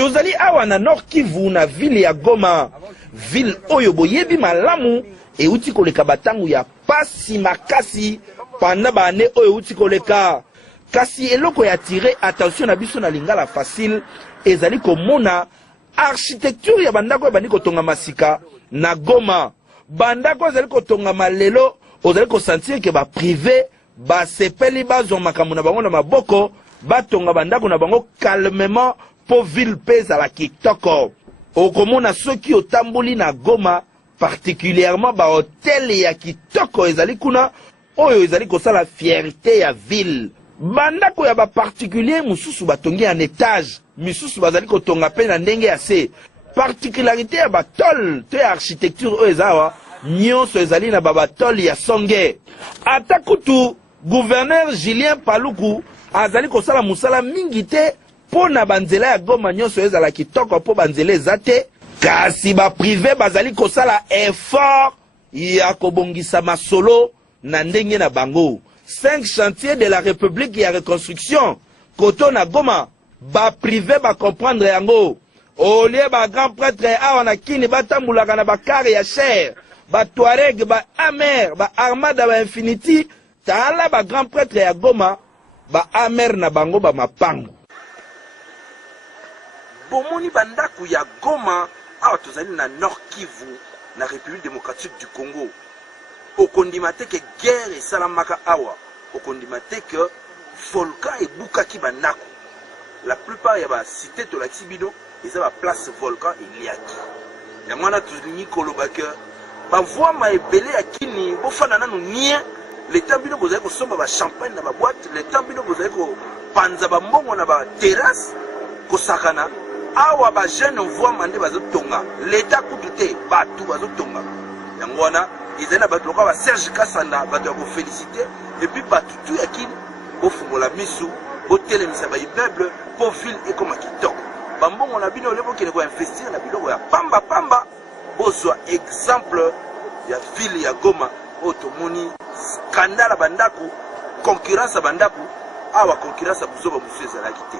tozali awa na Nord Kivu na ville ya Goma, ville oyo boyebi malamu euti koleka batangu ya pasi makasi pendant ba ane oyo euti koleka. Kasi eloko ya tirer attention na biso na lingala facile ezali komona architecture ya bandako ya bandiko tonga masika na Goma. Bandako ezali kotonga malelo ozali ko sentir que ba privé ba sepeli bazo makambo na bango na maboko batonga bandako na bango calmement po ville pesa la kitoko. Okomona soki otamboli na Goma particulièrement ba hotel ya kitoko ezali kuna oyo ezali kosala fierté ya ville. Bandako ya ba particulier mususu batongi en étage, misusu bazali kotonga pe na ndenge ya se. Particularité ya batol te architecture oyo ezawa nyonso ezali na babatol ya songe. Atakutu gouverneur Julien Paluku azali kosala musala mingi te po na banzela ya Goma nyonso ezala kitoko po banzela ezate. Kasi ba privé bazali kosala effort ya kobongisa masolo na ndenge na bango. 5 chantiers de la République ya reconstruction koto na Goma ba privé ba comprendre yango. Au lieu ba grand prêtre awa na kini batambulaka na bakare ya cher ba Touareg ba Amer ba Armada ba Infinity tala ba grand prêtre ya Goma ba Amer na bango ba mapango. Bomoni bandaku ya Goma awa tozali na Nord Kivu na République démocratique du Congo. Okondimate ke guerre esalamaka awa, okondimate ke volcan ebukaki bandako. La plupart ya ba cité to la Kibino eza ba place volcan eliaki. Ya mwana tulingi koloba ke ba voix ma ebele ya kini bofana nanu nia le tambino bozali ko somba ba champagne na ba boîte, le tambino bozali ko panza ba mbongo na ba terrasse ko sakana awa ba jeune voix mande bazotonga. L'état kutute ba tout bazotonga. Yango wana izena bato kwa Serge Kasanda bato ko féliciter et puis bato tout yakini bofungola misu botelemisa ba immeuble pour ville et comme kitoko bambongo na bino lebo kile ko investir na biloko ya pamba pamba bozwa exemple ya ville ya Goma otomoni scandale bandako concurrence bandako awa concurrence buzoba musu ezalaki te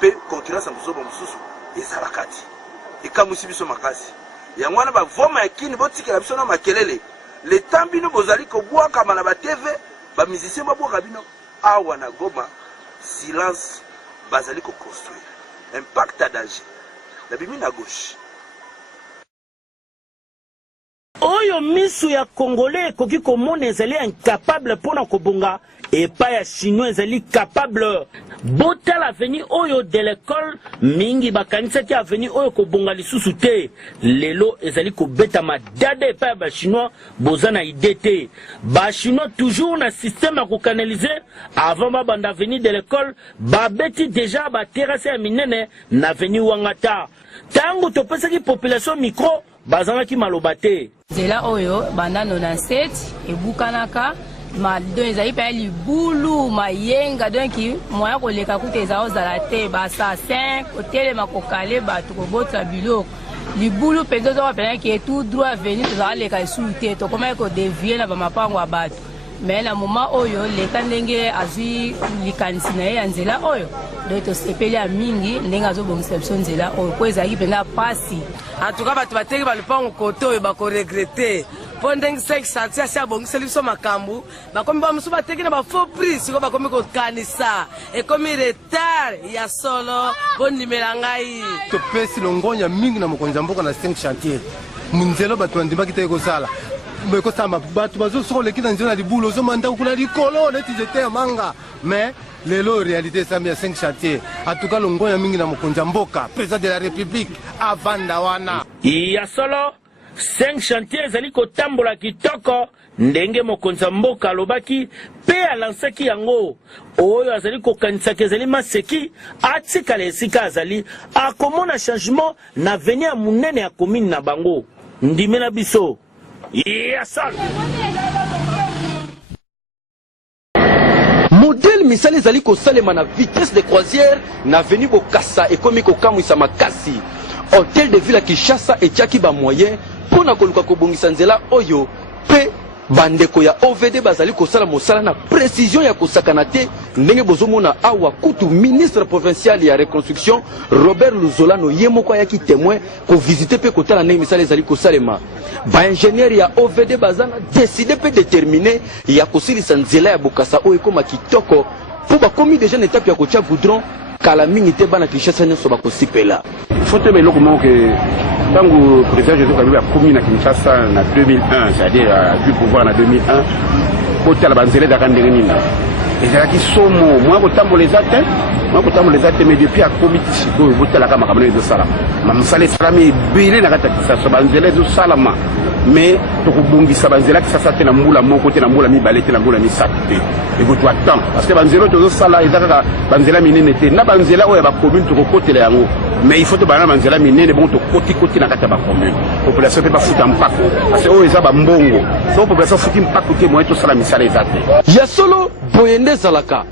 pe concurrence buzoba mususu ezalakati ekamusi biso makasi yango wana ba voma yakini botikela biso na makelele. Les tambino bozali ko bwaka na ba TV ba musicien ba bwaka bino awa na Goma silence bazali ko construire impact à danger la bimi na gauche oyo misu ya congolais koki komona ezali incapable pona kobonga et pas ya chinois ezali capable botala veni oyo de l'école mingi bakanisa ki aveni oyo kobonga lisusu te lelo ezali kobeta madade pa ba chinois bozana idée ba chinois toujours na système ya ko canaliser avant ba banda veni de l'école ba beti déjà ba terrasse ya minene na veni wangata tango topesaki population micro bazanaki maloba te zela oyo banda 97 ebukanaka ma don ezali pa libulu mayenga donc moya koleka kuta eza ozala te basa 5 otelema kokale bato kobota biloko libulu penzo zo pena ki tout droit venir tozala leka esu te tokomaki kodevier na bamapango ya bato mais na moment oyo leka ndenge azwi likanisi na ye ya nzela oyo donc tosepeli ya mingi ndenge azobongisa biso nzela oyo po ezalaki mpenza pasi atuka bato bateki balupango kote oyo bakoregrete po ndenge 5 chantier asi abongiseli biso makambo bakomi bamosusu bateki na bafaux prix sikoyo bakomi kokanisa ekomi retard ya solo bondimela ngai topesi longonya mingi na mokonzi ya mboka na 5 chantier munzelo bato bandimaki te ekosala ekosamba bato bazosoleki na nzela na libulu ozomanda kuna likolo neti jete ya manga mais lelo réalité esambi ya 5 chantier atuka longonya mingi na mokonzi ya mboka président de la république avanda wana ya solo 5 chantiers ezali kotambola kitoko ndenge mokonzi ya mboka alobaki pe alansaki yango oyo azali kokanisaki ezali maseki atikala esika azali akomona changement na veni ya munene ya commune na bango ndimela biso ya solo modèle misali ezali kosalema na vitesse de croisière na veni bokasa ekomi kokamwisa makasi hôtel de ville ya Kinshasa etiaki ba moyen pona koluka kobongisa nzela oyo pe bandeko ya OVD bazali kosala mosala na précision ya kosakana te ndenge bozomona awa kutu ministre provincial ya reconstruction Robert Luzolano ye moko ayaki témoin ko visiter pe kotala ndenge misala ezali kosalema ba ingénieur ya OVD bazana décider pe déterminer ya kosilisa nzela ya bokasa oyo ekoma kitoko po bakomi déjà na étape ya kotia goudron kala mingi te bana Kinshasa nyonso bakosipela faut te meloko moko ke tango président Joseph Kabila a commis na Kinshasa en 2001, c'est-à-dire du pouvoir en 2001, côté à la banzele d'Akandé Nina. Et c'est là qui sont moi kotambo les athées, mais depuis a commis ici, côté la caméra de Salam. Mam salé salami belé na kata Kinshasa, banzele de Salama. Mais to kubongi sa banzela qui ça na mbula mon côté na mbula mi balete na mbula mi sakte. Et go to attend parce que banzelo to sala ezaka banzela minene te na banzela oya ba commune to côté la yango. Mais il faut que banana banzela minene bon to côté na kata ba commune. Population peut pas foutre en pack parce que oya ba mbongo. So population foutre en pack te moi to sala misala ezate. Ya solo boyende zalaka.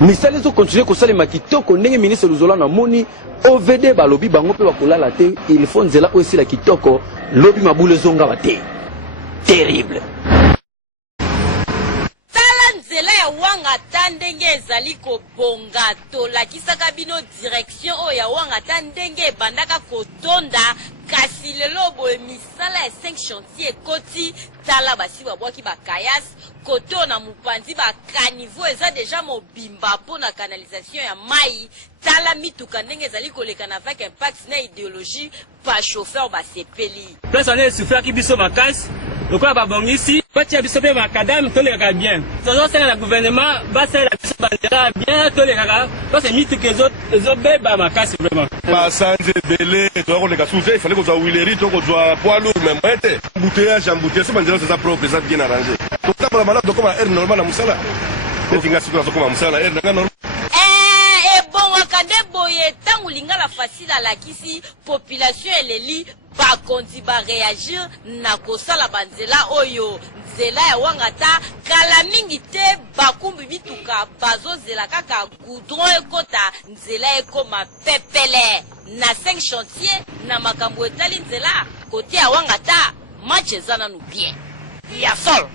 Misala zo continuer ko sala makitoko ndenge ministre Luzolano moni OVD balobi bango pe bakolala te il faut nzela aussi la kitoko lobi mabule zonga bate terrible tala nzela ya wanga tandenge ezali kobonga tolakisaka bino direction oyo ya wanga tandenge bandaka kotonda kasi lelo boye misala ya 5 chantier ekoti tala basi babwaki bakayas koto na mopanzi bakaniveau eza deja mobimba mpo na canalisation ya mai tala mituka ndenge ezali kolekana avec impact na idéologie pa chauffeur basepeli place wana esuflaki biso makasi lokola babongisi batia biso mpe makadame tolekaka bien tozosenga na gouvernement basalela biso banzela bien tolekaka parce mituka ezobeba makasi vraiment basanze ebele toya koleka suze ifale kozwa wileri to kozwa poids lourd mais moyen te embouteillage so banzela eza propre eza bien arrangé totambola malamu tokoma aire normal na mosala etinga sikoyo nazokoma mosala na aire nanga normal ebongwaka nde boye ntango lingala fasile alakisi population eleli bakonzi bareagir na kosala banzela oyo nzela ya wanga ta kala mingi te bakumbi mituka bazozela kaka goudron ekota nzela ekoma pepele na 5 chantier na makambo etali nzela kote ya wanga ta match eza nanu bien ya sol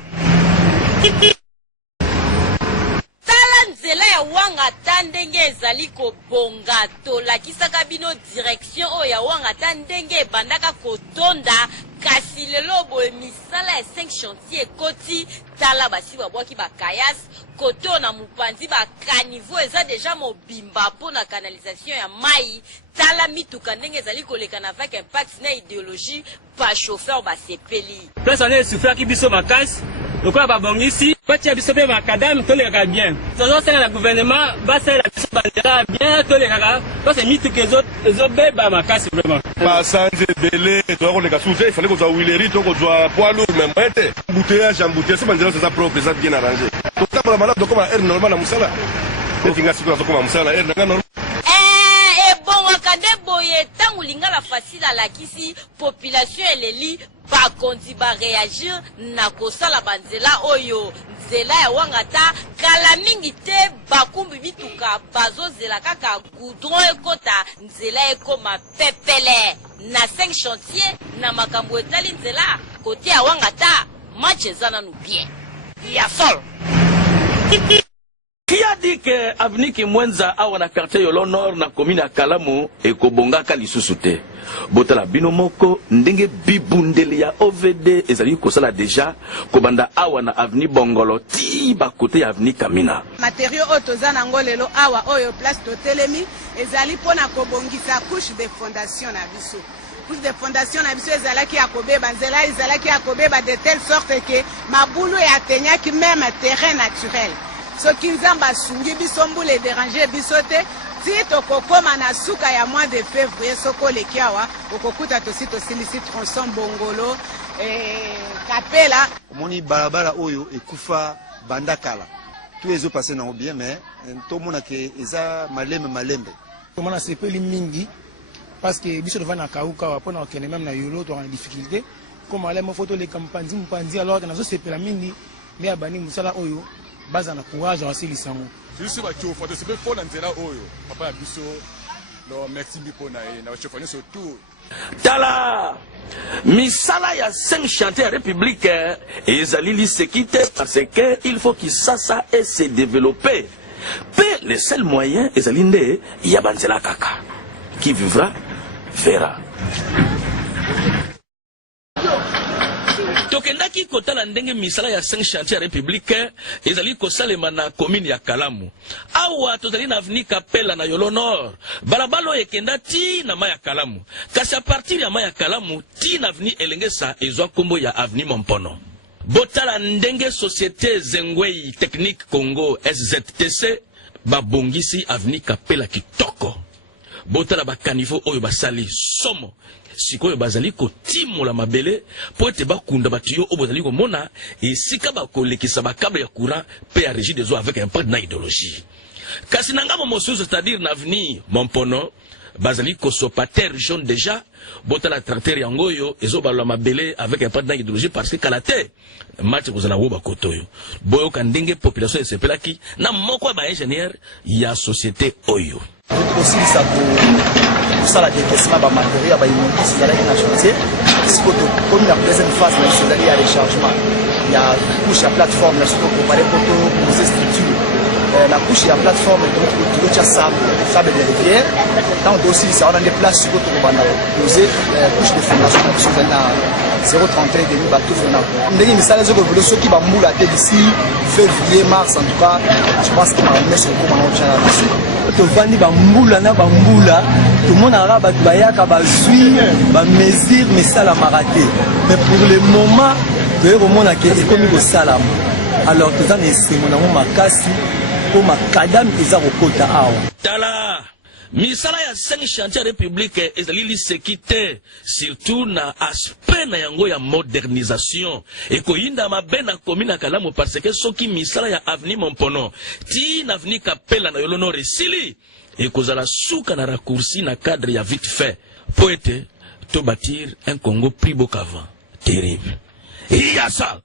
tala nzela ya wanga ta ndenge ezali kobonga tolakisaka bino direction oyo ya wanga ta ndenge ebandaka kotonda kasi lelo boye misala ya 5 chantier ekoti tala basi babwaki bakayas koto na mopanzi bakaniveau eza deja mobimba mpo na canalisation ya mai tala mituka ndenge ezali kolekana avec impact na idéologie pa chauffeur basepeli place wana esuflaki biso makasi lokola babongisi batia biso mpe makadame tolekaka bien tozosenga na gouvernement basalela biso banzela bien tolekaka parce mituka ezobeba makasi vraiment basanze ebele toya koleka suze ifale kozwa wileri to kozwa poids lourd mais moyen te embouteillage so banzela eza propre eza bien arrangé totambola malamu tokoma aire normal na mosala etinga sikoyo nazokoma mosala na aire nanga normal ebongwaka nde boye ntango lingala fasile alakisi population eleli bakonzi bareagir na kosala banzela oyo nzela ya wanga ta kala mingi te bakumbi mituka bazozela kaka goudron ekota nzela ekoma pepele na 5 chantier na makambo etali nzela kote ya wanga ta match eza nanu bien ya sol Qui a dit que avenue Kimwenza awa na quartier Yolo Nord na commune ya Kalamu ekobongaka lisusu te botala bino moko ndenge bibundeli ya OVD ezali kosala deja kobanda awa na avenue Bongolo ti ba côté ya avenue Kamina matériaux otoza nango lelo awa oyo place totelemi ezali pona kobongisa couche de fondation na biso couche de fondation na biso ezalaki ya kobeba nzela ezalaki ya kobeba de telle sorte que mabulu ya tenyaki même terrain naturel soki nzambe asungi biso mbula edérange biso te ti tokokoma na suka ya mois de février soko oleki awa okokuta tosi tosilisi tronçon Bongolo Kapela omoni balabala oyo ekufa banda kala tout ezopase nango bien mais tomona ke eza malembe tomona sepeli mingi parce que biso tovandi na kauka wa mpona kokende même na yolo toka na difficulté comme alemo fo toleka mopanzi alors ke nazosepela mingi nde abandi mosala oyo baza na courage asilisa yango biso bachofa tosepe fona nzela oyo papa ya biso Donc merci beaucoup na chauffeur surtout. Tala misala ya 5 chantiers république et ezali sécurité parce que il faut qu'il ça et se développer. Mais le seul moyen ezali nde ya banzela kaka. Qui vivra verra. Tokendaki kotala ndenge misala ya 5 chantiers républicains ezali kosalema na commune ya Kalamu. Awa tozali na avenue Kapela na Yolo Nord. Balabalo ekenda ti na Maya Kalamu. Kasi a partir ya Maya Kalamu ti na avenue Elengesa ezwa kombo ya avenue Mompono. Botala ndenge société Zengwei Technique Congo SZTC babongisi avenue Kapela kitoko. Botala bakanivo oyo basali somo. Sikoyo bazali ko timola mabele po ete bakunda batuyo o bazali ko mona et sika bakolekisa bakable ya courant pe ya régie des eaux avec un peu de idéologie. Kasi nanga mosusu c'est-à-dire na avenir Mompono bazali ko sopa terre jaune déjà botala tracteur yango yo ezo balwa mabele avec un peu d'idéologie parce que kalate match kozala wo bakotoyo boyo kandenge population esepelaki na moko ba ingénieur ya société oyo aussi ça pour ça la décaissement ba matériel ba immobilier dans la chantier comme la deuxième phase il y a les chargements il y a couche à plateforme là surtout pour parler pour ces structures la couche à plateforme donc tu as sable de rivière donc aussi ça on a des places pour poser couche de fondation sur dans 0,33 de bateau final ndenge misala zo ko ceux qui va moula d'ici février mars en tout cas je pense que on met sur comment on tient là-dessus to vandi ba mbula na ba mbula tout le monde a ba bayaka ba zui ba mesure mais ça la maraté mais pour le moment de remona que comme ko salam alors que ça n'est mon amour makasi pour ma kadam eza kokota awa tala misala ya 5 chantiers république ezali sécurité surtout na aspect na yango ya modernisation et koyinda mabena commune ya Kalamu parce que soki misala ya avenue Mompono ti na avenue Kapela na Yolo Nord resili et kozala suka na raccourci na cadre ya vite fait pour être to bâtir un Congo plus beau qu'avant terrible il y a ça.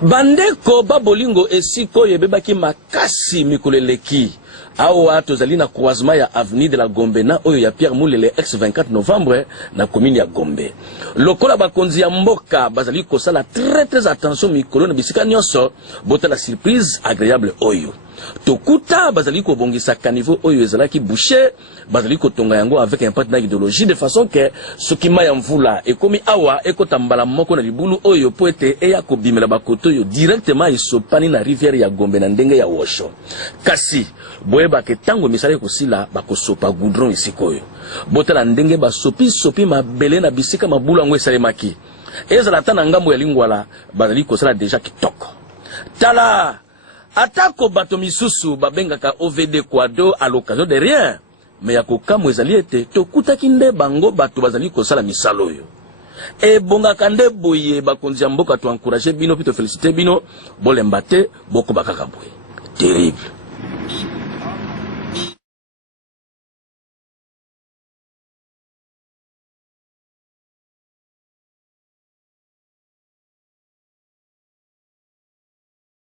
Bandeko babolingo esiko yebebaki makasi mikoleleki awa tozali na croisement ya avenue de la Gombe na oyo ya Pierre Moulele ex 24 novembre na commune ya Gombe lokola bakonzi ya mboka bazali kosala très attention mikolo na bisika nyonso bota la surprise agréable oyo tokuta bazali ko bongisa caniveau oyo ezalaki boucher bazali ko tonga yango avec un partenaire idéologie de façon que sokima ya mvula ekomi awa ekotambala moko na libulu oyo po ete eya ko bimela bakoto yo directement isopani na rivière ya Gombe na ndenge ya Wosho kasi boyeba ke tango misala kosila bakosopa goudron isikoyo botala ndenge basopi mabele na bisika mabulu yango esalemaki ezala tana ngambo ya lingwala bazali kosala déjà kitoko tala atako bato misusu babengaka OVD Quado à l'occasion de rien mais ya kokamwe ezali ete tokutaki nde bango bato bazali kosala misala oyo e bongaka nde boye bakonzi ya mboka to encourager bino pito féliciter bino bolemba te boko bakaka boye terrible